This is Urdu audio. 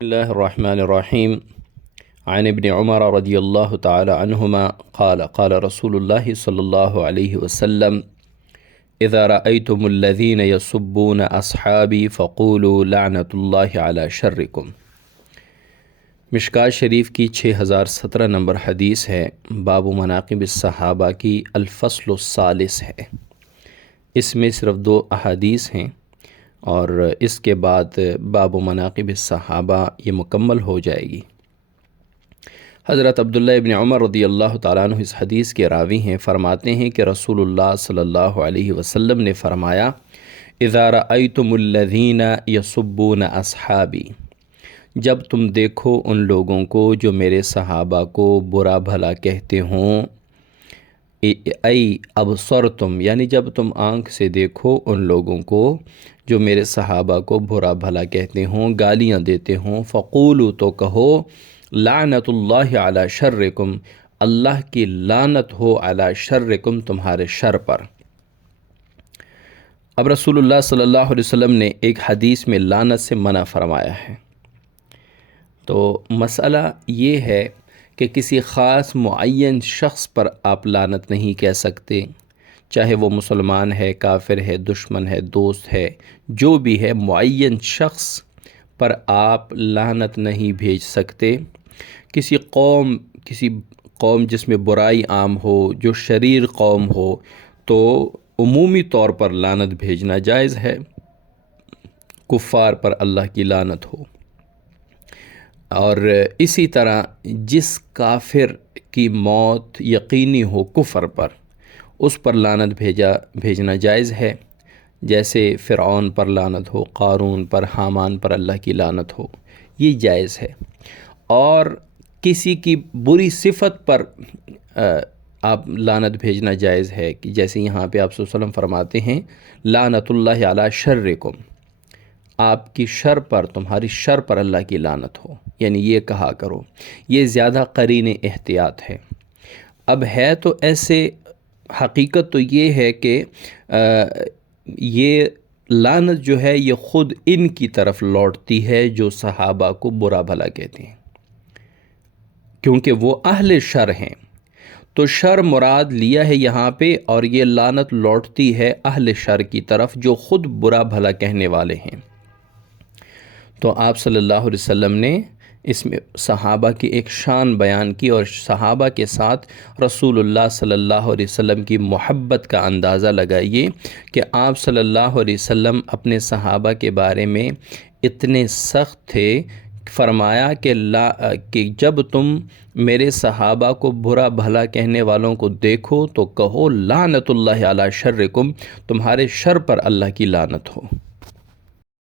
الله الرحمن الرحيم عن ابن عمر رضي الله تعالى عنهما قال رسول الله صلى الله عليه وسلم إذا رأيتم الذين يسبون أصحابي فقولوا لعنة الله على شركم۔ مشکوٰۃ شریف کی 6017 نمبر حدیث ہے، باب مناقب الصحابہ کی الفصل الثالث ہے۔ اس میں صرف 2 احادیث ہیں اور اس کے بعد باب مناقب الصحابہ یہ مکمل ہو جائے گی۔ حضرت عبداللہ ابن عمر رضی اللہ تعالیٰ عنہ اس حدیث کے راوی ہیں، فرماتے ہیں کہ رسول اللہ صلی اللہ علیہ وسلم نے فرمایا، اذا رأیتم الذین یسبون اصحابی، جب تم دیکھو ان لوگوں کو جو میرے صحابہ کو برا بھلا کہتے ہوں، ای ابصرتم، یعنی جب تم آنکھ سے دیکھو ان لوگوں کو جو میرے صحابہ کو برا بھلا کہتے ہوں، گالیاں دیتے ہوں، فقولوا، تو کہو، لعنت اللہ علی شرکم، اللہ کی لعنت ہو علی شرکم، تمہارے شر پر۔ اب رسول اللہ صلی اللہ علیہ وسلم نے ایک حدیث میں لعنت سے منع فرمایا ہے، تو مسئلہ یہ ہے کہ کسی خاص معین شخص پر آپ لعنت نہیں کہہ سکتے، چاہے وہ مسلمان ہے، کافر ہے، دشمن ہے، دوست ہے، جو بھی ہے، معین شخص پر آپ لعنت نہیں بھیج سکتے۔ کسی قوم جس میں برائی عام ہو، جو شریر قوم ہو، تو عمومی طور پر لعنت بھیجنا جائز ہے، کفار پر اللہ کی لعنت ہو۔ اور اسی طرح جس کافر کی موت یقینی ہو کفر پر، اس پر لعنت بھیجنا جائز ہے، جیسے فرعون پر لعنت ہو، قارون پر، حامان پر اللہ کی لعنت ہو، یہ جائز ہے۔ اور کسی کی بری صفت پر آپ لعنت بھیجنا جائز ہے، کہ جیسے یہاں پہ آپ صلی اللہ علیہ وسلم فرماتے ہیں، لعنت اللہ علی شرکم، آپ کی شر پر، تمہاری شر پر اللہ کی لعنت ہو، یعنی یہ کہا کرو۔ یہ زیادہ قرین احتیاط ہے۔ اب ہے تو ایسے، حقیقت تو یہ ہے کہ یہ لعنت جو ہے یہ خود ان کی طرف لوٹتی ہے جو صحابہ کو برا بھلا کہتے ہیں، کیونکہ وہ اہل شر ہیں، تو شر مراد لیا ہے یہاں پہ، اور یہ لعنت لوٹتی ہے اہل شر کی طرف جو خود برا بھلا کہنے والے ہیں۔ تو آپ صلی اللہ علیہ وسلم نے اس میں صحابہ کی ایک شان بیان کی، اور صحابہ کے ساتھ رسول اللہ صلی اللہ علیہ وسلم کی محبت کا اندازہ لگائیے کہ آپ صلی اللہ علیہ وسلم اپنے صحابہ کے بارے میں اتنے سخت تھے۔ فرمایا کہ جب تم میرے صحابہ کو برا بھلا کہنے والوں کو دیکھو تو کہو، لعنت اللہ علی شرکم، تمہارے شر پر اللہ کی لعنت ہو۔